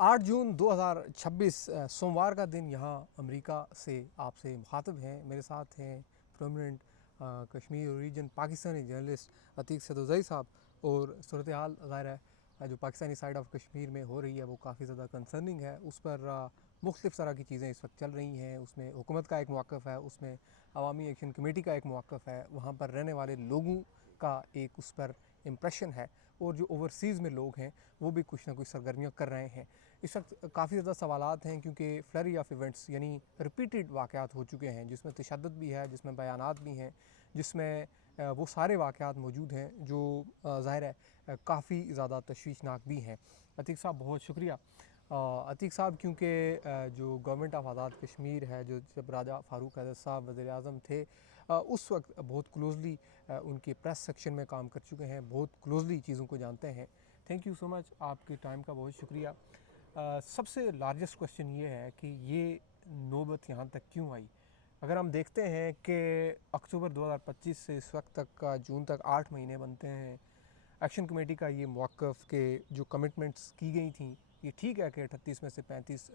8 जून 2026 सोमवार का दिन यहाँ अमेरिका से आपसे मुखातिब हैं। मेरे साथ हैं prominent Kashmir region Pakistani journalist Atiq Sadozai sahab. और सूरत हाल ज़ाहिर है जो पाकिस्तानी साइड ऑफ कश्मीर में हो रही है वो काफ़ी ज़्यादा कंसर्निंग है। उस पर मुख्तलिफ़ तरह की चीज़ें इस वक्त चल रही हैं। उसमें हुकूमत का एक मौक़िफ़ है, उसमें अवामी एक्शन कमेटी का एक मौक़िफ़ है, वहाँ पर रहने वाले लोगों का एक उस पर इम्प्रेशन है, और जो ओवरसीज़ में लोग हैं वो भी कुछ ना कुछ सरगर्मियाँ कर रहे हैं। इस वक्त काफ़ी ज़्यादा सवालात हैं क्योंकि फ्लरी ऑफ इवेंट्स यानी रिपीटेड वाक़यात हो चुके हैं, जिसमें तशद्दुद भी है, जिसमें बयानात भी हैं, जिसमें वो सारे वाक़यात मौजूद हैं जो ज़ाहिर है काफ़ी ज़्यादा तशवीशनाक भी हैं। अतीक साहब बहुत शुक्रिया। अतीक साहब क्योंकि जो गवर्नमेंट ऑफ आज़ाद कश्मीर है, जो जब राजा फ़ारूक हैदर साहब वज़ीर-ए-आज़म थे, उस वक्त बहुत क्लोज़ली उनके प्रेस सेक्शन में काम कर चुके हैं, बहुत क्लोज़ली चीज़ों को जानते हैं। थैंक यू सो मच, आपके टाइम का बहुत शुक्रिया। सबसे लार्जेस्ट क्वेश्चन ये है कि ये नौबत यहाँ तक क्यों आई? अगर हम देखते हैं कि अक्टूबर 2025 से इस वक्त तक का जून तक 8 महीने बनते हैं, एक्शन कमेटी का ये मौक़िफ़ के जो कमिटमेंट्स की गई थी, ये ठीक है कि 38 में से 35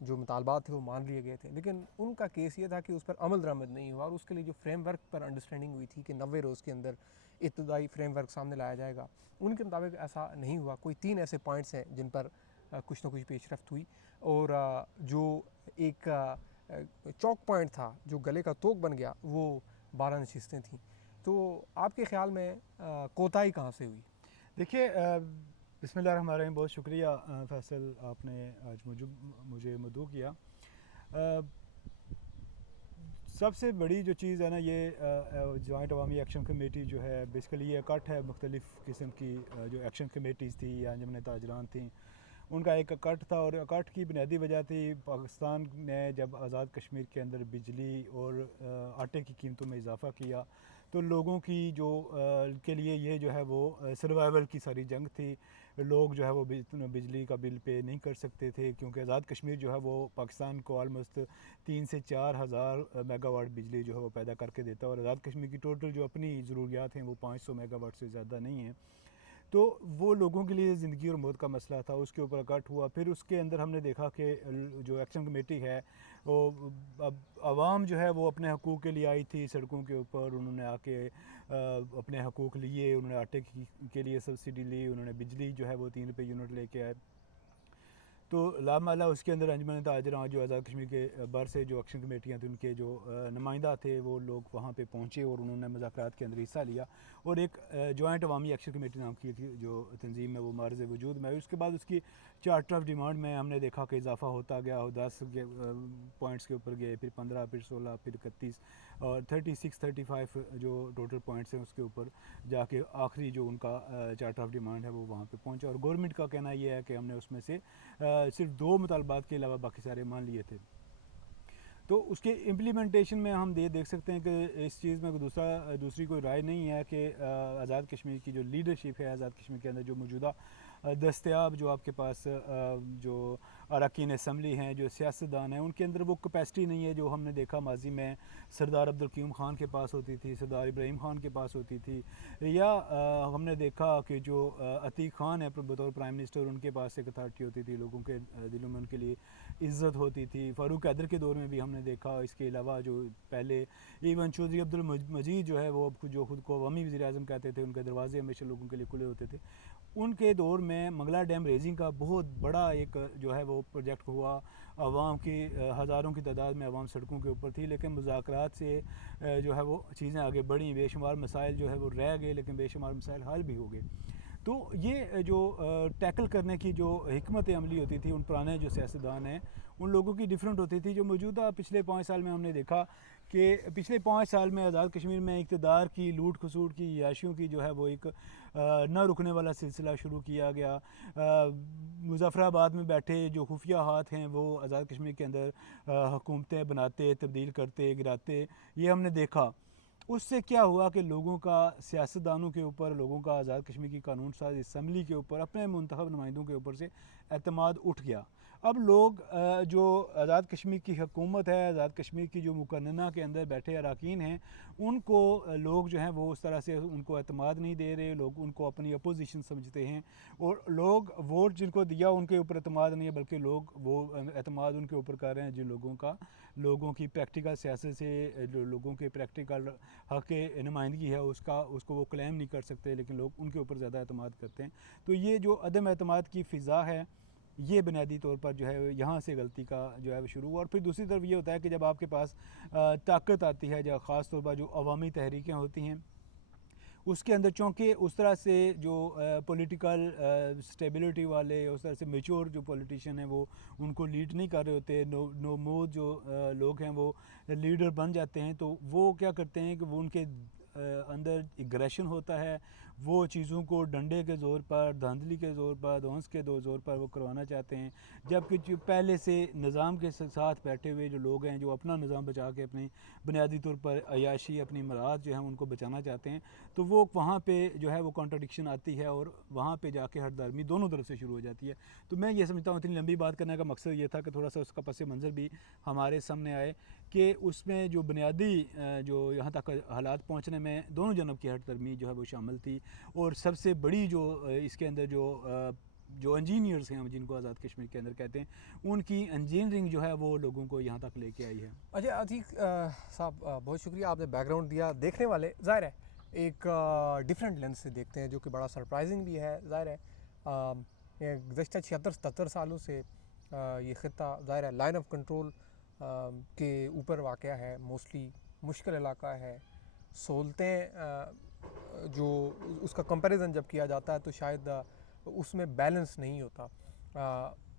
जो मुतालबात थे वो मान लिए गए थे, लेकिन उनका केस ये था कि उस पर अमल दरामद नहीं हुआ, और उसके लिए जो फ्रेमवर्क पर अंडरस्टैंडिंग हुई थी कि 90 रोज़ के अंदर इब्तदाई फ्रेमवर्क सामने लाया जाएगा, उनके मुताबिक ऐसा नहीं हुआ। कोई 3 ऐसे पॉइंट्स हैं जिन पर कुछ ना कुछ पेशरफ्त हुई, और जो एक चौक पॉइंट था जो गले का तोक बन गया, वो 12 नशिस्तें थीं। तो आपके ख़्याल में कोताही कहाँ से हुई? देखिए, बिस्मिल्लाहिर्रहमानिर्रहीम। बहुत शुक्रिया फैसल, आपने आज मुझे मदऊ किया। सबसे बड़ी जो चीज़ है ना, ये जॉइंट अवामी एक्शन कमेटी जो है, बेसिकली ये इकट्ठ है मुख्तलिफ़ किस्म की जो एक्शन कमेटीज़ थी या अंजुमन ताजरान थी, उनका एक इकट्ठ था। और इकट्ठ की बुनियादी वजह थी, पाकिस्तान ने जब आज़ाद कश्मीर के अंदर बिजली और आटे की कीमतों में इजाफ़ा किया, तो लोगों की जो के लिए ये जो है वो सर्वाइवल की सारी जंग थी। लोग जो है वो बिजली का बिल पे नहीं कर सकते थे, क्योंकि आज़ाद कश्मीर जो है वो पाकिस्तान को ऑलमोस्ट 3 से 4 हज़ार मेगावाट बिजली जो है वो पैदा करके देता है, और आज़ाद कश्मीर की टोटल जो अपनी ज़रूरियात हैं वो 500 मेगावाट से ज़्यादा नहीं है। तो वो लोगों के लिए ज़िंदगी और मौत का मसला था, उसके ऊपर इकट्ठ हुआ। फिर उसके अंदर हमने देखा कि जो एक्शन कमेटी है वो, अब आवाम जो है वो अपने हकूक़ के लिए आई थी सड़कों के ऊपर। उन्होंने आके अपने हकूक़ लिए, उन्होंने आटे के लिए सब्सिडी ली, उन्होंने बिजली जो है वो 3 रुपये यूनिट लेके आए। तो लामाला उसके अंदर अंजुमन ताजरान जो आज़ाद कश्मीर के बाहर से जो एक्शन कमेटियाँ थी, उनके जो नुमाइंदा थे, वो लोग वहाँ पे पहुँचे और उन्होंने मुज़ाकरात के अंदर हिस्सा लिया। और एक जॉइंट अवामी एक्शन कमेटी नाम की थी जो तंजीम में, वो मार्ज़ वजूद में। उसके बाद उसकी चार्टर ऑफ डिमांड में हमने देखा कि इजाफा होता गया, और 10 पॉइंट्स के ऊपर गए, फिर 15, फिर 16, फिर 31 और 36, 35 जो टोटल पॉइंट्स हैं उसके ऊपर जाके आखिरी जो उनका चार्टर ऑफ डिमांड है वो वहाँ पे पहुँचा। और गवर्नमेंट का कहना ये है कि हमने उसमें से सिर्फ 2 मुतालबात के अलावा बाकी सारे मान लिए थे। तो उसके इम्प्लीमेंटेशन में हम देख सकते हैं कि इस चीज़ में दूसरी कोई राय नहीं है कि आज़ाद कश्मीर की जो लीडरशिप है, आज़ाद कश्मीर के अंदर जो मौजूदा दस्तयाब जो आपके पास जो अरकान असम्बली हैं, जो सियासतदान हैं, उनके अंदर वो कैपेसिटी नहीं है जो हमने देखा माजी में सरदार अब्दुल क़य्यूम ख़ान के पास होती थी, सरदार इब्राहिम ख़ान के पास होती थी, या हमने देखा कि जो अतीक ख़ान है बतौर प्राइम मिनिस्टर, उनके पास एक अथॉरिटी होती थी, लोगों के दिलों में उनके लिए इज़्ज़त होती थी। फ़ारूक हैदर के दौर में भी हमने देखा। इसके अलावा जो पहले इवन चौधरी अब्दुल मजीद जो है वो जो ख़ुद को अवामी वज़ीर-ए-आज़म कहते थे, उनके दरवाजे हमेशा लोगों के लिए खुले होते थे। उनके दौर में मंगला डैम रेजिंग का बहुत बड़ा एक जो है वो प्रोजेक्ट हुआ। आवाम की हज़ारों की तादाद में आवाम सड़कों के ऊपर थी, लेकिन मुज़ाकरात से जो है वो चीज़ें आगे बढ़ी। बेशुमार मसाइल जो है वो रह गए, लेकिन बेशुमार मसाइल हल भी हो गए। तो ये जो टैकल करने की जो हिकमत अमली होती थी, उन पुराने जो सियासतदान हैं उन लोगों की डिफरेंट होती थी। जो मौजूदा पिछले 5 साल में हमने देखा कि पिछले 5 साल में आज़ाद कश्मीर में इक़्तिदार की लूट खसूट की, याशियों की जो है वो एक न रुकने वाला सिलसिला शुरू किया गया। मुज़फ़्फ़राबाद में बैठे जो खुफिया हाथ हैं वो आज़ाद कश्मीर के अंदर हुकूमतें बनाते, तब्दील करते, गिराते, ये हमने देखा। उससे क्या हुआ कि लोगों का, सियासतदानों के ऊपर, लोगों का आज़ाद कश्मीर की कानून साज असम्बली के ऊपर, अपने मुंतखब नुमाइंदों के ऊपर से एतमाद उठ गया। अब लोग जो आज़ाद कश्मीर की हुकूमत है, आज़ाद कश्मीर की जो मुकन्नना के अंदर बैठे अरकान हैं, उनको लोग जो हैं वो उस तरह से उनको एतमाद नहीं दे रहे, लोग उनको अपनी अपोजिशन समझते हैं, और लोग वोट जिनको दिया उनके ऊपर एतमाद नहीं है, बल्कि लोग वो एतमाद उनके ऊपर कर रहे हैं जिन लोगों की प्रैक्टिकल सियासत से, जो लोगों के प्रैक्टिकल हक़ के नुमाइंदगी है उसको वो क्लेम नहीं कर सकते, लेकिन लोग उनके ऊपर ज़्यादा एतमाद करते हैं। तो ये जो अदम एतमाद की फ़िज़ा है, ये बुनियादी तौर पर जो है यहाँ से गलती का जो है वो शुरू हुआ। और फिर दूसरी तरफ ये होता है कि जब आपके पास ताकत आती है, जब ख़ास तौर पर जो अवामी तहरीकें होती हैं उसके अंदर, चूँकि उस तरह से जो पॉलिटिकल स्टेबिलिटी वाले, उस तरह से मेच्योर जो पॉलिटिशियन हैं वो उनको लीड नहीं कर रहे होते, नोमोद जो लोग हैं वो लीडर बन जाते हैं, तो वो क्या करते हैं कि वो उनके अंदर एग्रेशन होता है, वो चीज़ों को डंडे के ज़ोर पर, धांधली के ज़ोर पर, धौंस के ज़ोर पर वो करवाना चाहते हैं। जबकि जो पहले से निज़ाम के साथ बैठे हुए जो लोग हैं, जो अपना निज़ाम बचा के अपनी बुनियादी तौर पर अयाशी, अपनी मराद जो है उनको बचाना चाहते हैं, तो वो वहाँ पे जो है वो कॉन्ट्रडिक्शन आती है, और वहाँ पे जाके हरदर्मी दोनों तरफ से शुरू हो जाती है। तो मैं ये समझता हूँ इतनी लंबी बात करने का मकसद ये था कि थोड़ा सा उसका पस मंज़र भी हमारे सामने आए कि उसमें जो बुनियादी जो यहाँ तक हालात पहुँचने में दोनों जनब की हरदर्मी जो है वो शामिल थी, और सबसे बड़ी जो इसके अंदर जो इंजीनियर्स हैं जिनको आज़ाद कश्मीर के अंदर कहते हैं, उनकी इंजीनियरिंग जो है वो लोगों को यहाँ तक लेके आई है। अच्छा अतीक साहब, बहुत शुक्रिया, आपने बैकग्राउंड दिया। देखने वाले ज़ाहिर है एक डिफरेंट लेंस से देखते हैं, जो कि बड़ा सरप्राइजिंग भी है। ज़ाहिर है गुज़श्ता 76-77 सालों से ये ख़ित्ता ज़ाहिर है लाइन ऑफ कंट्रोल के ऊपर वाक़या है, मोस्टली मुश्किल इलाका है। सहूलतें जो उसका कंपैरिजन जब किया जाता है तो शायद उसमें बैलेंस नहीं होता,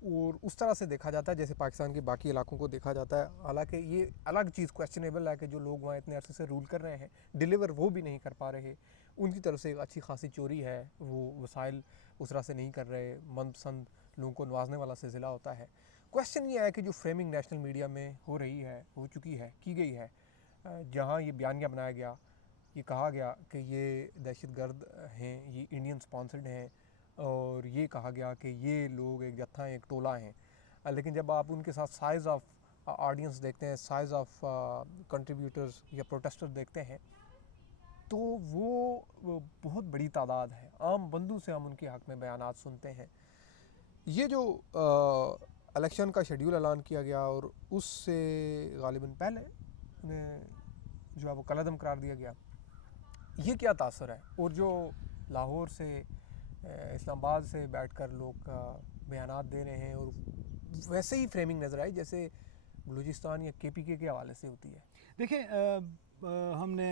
और उस तरह से देखा जाता है जैसे पाकिस्तान के बाकी इलाकों को देखा जाता है। हालांकि ये अलग चीज़ क्वेश्चनेबल है कि जो लोग वहाँ इतने अरसे से रूल कर रहे हैं, डिलीवर वो भी नहीं कर पा रहे, उनकी तरफ से एक अच्छी खासी चोरी है, वो वसाइल उस तरह से नहीं कर रहे, मनपसंद लोगों को नवाजने वाला सिलसिला होता है। क्वेश्चन ये है कि जो फ्रेमिंग नेशनल मीडिया में हो रही है, हो चुकी है, की गई है, जहाँ ये बयानिया बनाया गया, ये कहा गया कि ये दहशतगर्द हैं, ये इंडियन स्पॉन्सर्ड हैं, और ये कहा गया कि ये लोग एक जत्था हैं, एक टोला हैं। लेकिन जब आप उनके साथ साइज़ ऑफ ऑडियंस देखते हैं, साइज़ ऑफ कंट्रीब्यूटर्स या प्रोटेस्टर देखते हैं, तो वो बहुत बड़ी तादाद है। आम बंदू से हम उनके हक़ में बयानात सुनते हैं। ये जो इलेक्शन का शेड्यूल ऐलान किया गया और उससे गालिबन पहले जो है वो कलअदम करार दिया गया, ये क्या तासर है? और जो लाहौर से, इस्लामाबाद से बैठकर लोग बयानात दे रहे हैं, और वैसे ही फ्रेमिंग नज़र आई जैसे बलूचिस्तान या KPK के हवाले से होती है। देखिए, हमने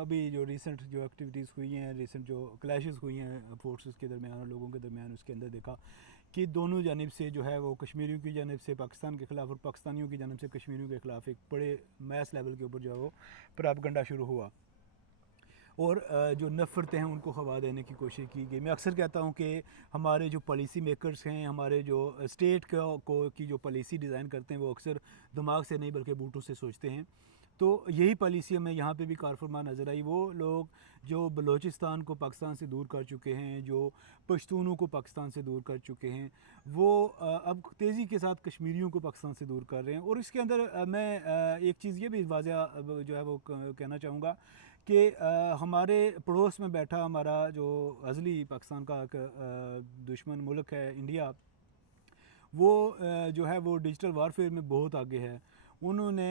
अभी जो रिसेंट जो एक्टिविटीज़ हुई हैं, रिसेंट जो क्लैशेस हुई हैं फोर्सेस के दरमियान और लोगों के दरमियान, उसके अंदर देखा कि दोनों जानिब से जो है वो कश्मीरियों की जानिब से पाकिस्तान के ख़िलाफ़ और पाकिस्तानियों की जानिब से कश्मीरियों के ख़िलाफ़ एक बड़े मैस लेवल के ऊपर जो है वो प्रोपेगेंडा शुरू हुआ, और जो नफ़रतें हैं उनको हवा देने की कोशिश की गई। मैं अक्सर कहता हूँ कि हमारे जो पॉलिसी मेकर्स हैं, हमारे जो स्टेट की जो पॉलिसी डिज़ाइन करते हैं, वो अक्सर दिमाग से नहीं बल्कि बूटों से सोचते हैं। तो यही पॉलिसी हमें यहाँ पे भी कारफरमा नज़र आई। वो लोग जो बलूचिस्तान को पाकिस्तान से दूर कर चुके हैं, जो पश्तूनों को पाकिस्तान से दूर कर चुके हैं, वो अब तेज़ी के साथ कश्मीरियों को पाकिस्तान से दूर कर रहे हैं। और इसके अंदर मैं एक चीज़ ये भी वाज़ेह जो है वो कहना चाहूँगा कि हमारे पड़ोस में बैठा हमारा जो अज़ली पाकिस्तान का दुश्मन मुल्क है इंडिया, वो जो है वो डिजिटल वारफेयर में बहुत आगे है। उन्होंने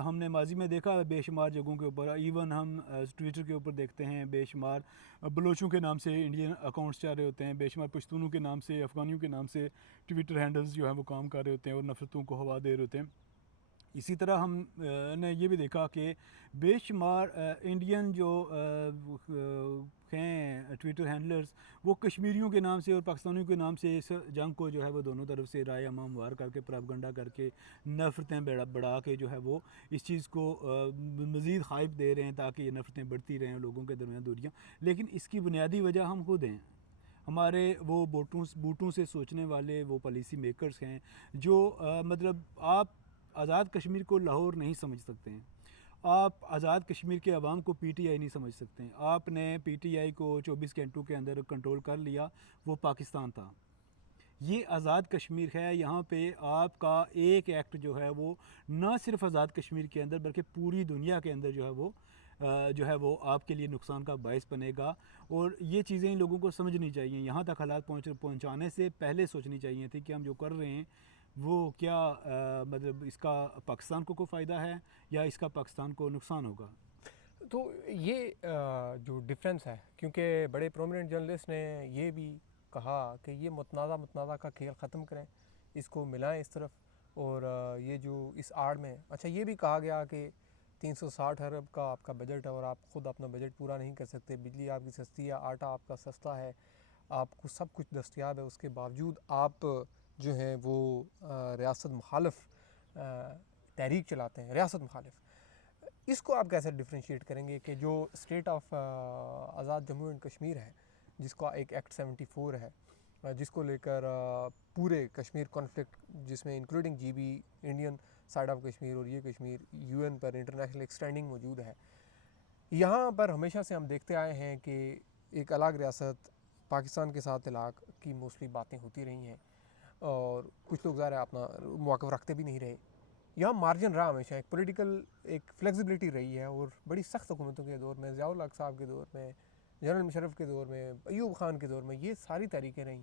हमने माजी में देखा बेशुमार जगहों के ऊपर, इवन हम ट्विटर के ऊपर देखते हैं बेशुमार बलोचों के नाम से इंडियन अकाउंट्स चल रहे होते हैं, बेशुमार पश्तूनों के नाम से, अफ़गानियों के नाम से ट्विटर हैंडल्स जो हैं वो काम कर रहे होते हैं और नफ़रतों को हवा दे रहे होते हैं। इसी तरह हम ने ये भी देखा कि बेशुमार इंडियन जो हैं ट्विटर हैंडलर्स, वो कश्मीरियों के नाम से और पाकिस्तानियों के नाम से इस जंग को जो है वो दोनों तरफ से राय हमवार करके, प्रोपेगेंडा करके, नफ़रतें बढ़ा के जो है वो इस चीज़ को मज़ीद हाइप दे रहे हैं ताकि ये नफ़रतें बढ़ती रहें, लोगों के दरमियान दूरियाँ। लेकिन इसकी बुनियादी वजह हम खुद हैं, हमारे वो बूटों से सोचने वाले वो पॉलिसी मेकर्स हैं जो मतलब आप आज़ाद कश्मीर को लाहौर नहीं समझ सकते हैं। आप आज़ाद कश्मीर के अवाम को पीटीआई नहीं समझ सकते हैं। आपने पीटीआई को 24 घंटों के अंदर कंट्रोल कर लिया, वो पाकिस्तान था। ये आज़ाद कश्मीर है, यहाँ पे आपका एक एक्ट जो है वो न सिर्फ आज़ाद कश्मीर के अंदर बल्कि पूरी दुनिया के अंदर जो है वो आपके लिए नुकसान का बायस बनेगा। और ये चीज़ें इन लोगों को समझनी चाहिए। यहाँ तक हालात पहुँचाने से पहले सोचनी चाहिए थी कि हम जो कर रहे हैं वो क्या मतलब इसका पाकिस्तान को कोई फ़ायदा है या इसका पाकिस्तान को नुकसान होगा। तो ये जो डिफरेंस है, क्योंकि बड़े प्रोमिनेंट जर्नलिस्ट ने ये भी कहा कि ये मुतनाज़ा का खेल ख़त्म करें, इसको मिलाएं इस तरफ। और ये जो इस आड़ में, अच्छा ये भी कहा गया कि 360 अरब का आपका बजट है और आप ख़ुद अपना बजट पूरा नहीं कर सकते, बिजली आपकी सस्ती है, आटा आपका सस्ता है, आपको सब कुछ दस्तयाब है, उसके बावजूद आप जो है वो रियासत मुखालिफ तहरीक चलाते हैं, रियासत मुखालिफ। इसको आप कैसे डिफ्रेंशिएट करेंगे कि जो state of Azad Jammu and Kashmir है, जिसका एक एक्ट 74 है, जिसको लेकर पूरे कश्मीर कॉन्फ्लिक्ट, जिसमें including GB, Indian side of Kashmir और ये कश्मीर यूएन पर इंटरनेशनल एक्सटेंडिंग मौजूद है, यहाँ पर हमेशा से हम देखते आए हैं कि एक अलग रियासत पाकिस्तान के साथ तलाक की मोस्टली बातें होती रही हैं और कुछ लोग ज़ाहिर है अपना मौक़िफ़ रखते भी नहीं रहे। यहाँ मार्जिन रहा हमेशा, एक पॉलिटिकल एक फ्लेक्सिबिलिटी रही है। और बड़ी सख्त हुकूमतों के दौर में, ज़ियाउल हक साहब के दौर में, जनरल मुशर्रफ के दौर में, अयूब खान के दौर में, ये सारी तहरीकें रहीं।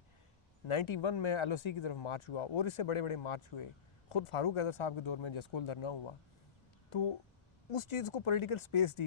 91 में LOC की तरफ मार्च हुआ और इससे बड़े बड़े मार्च हुए। ख़ुद फारूक हैदर साहब के दौर में जसकोल धरना हुआ। तो उस चीज़ को पॉलिटिकल स्पेस दी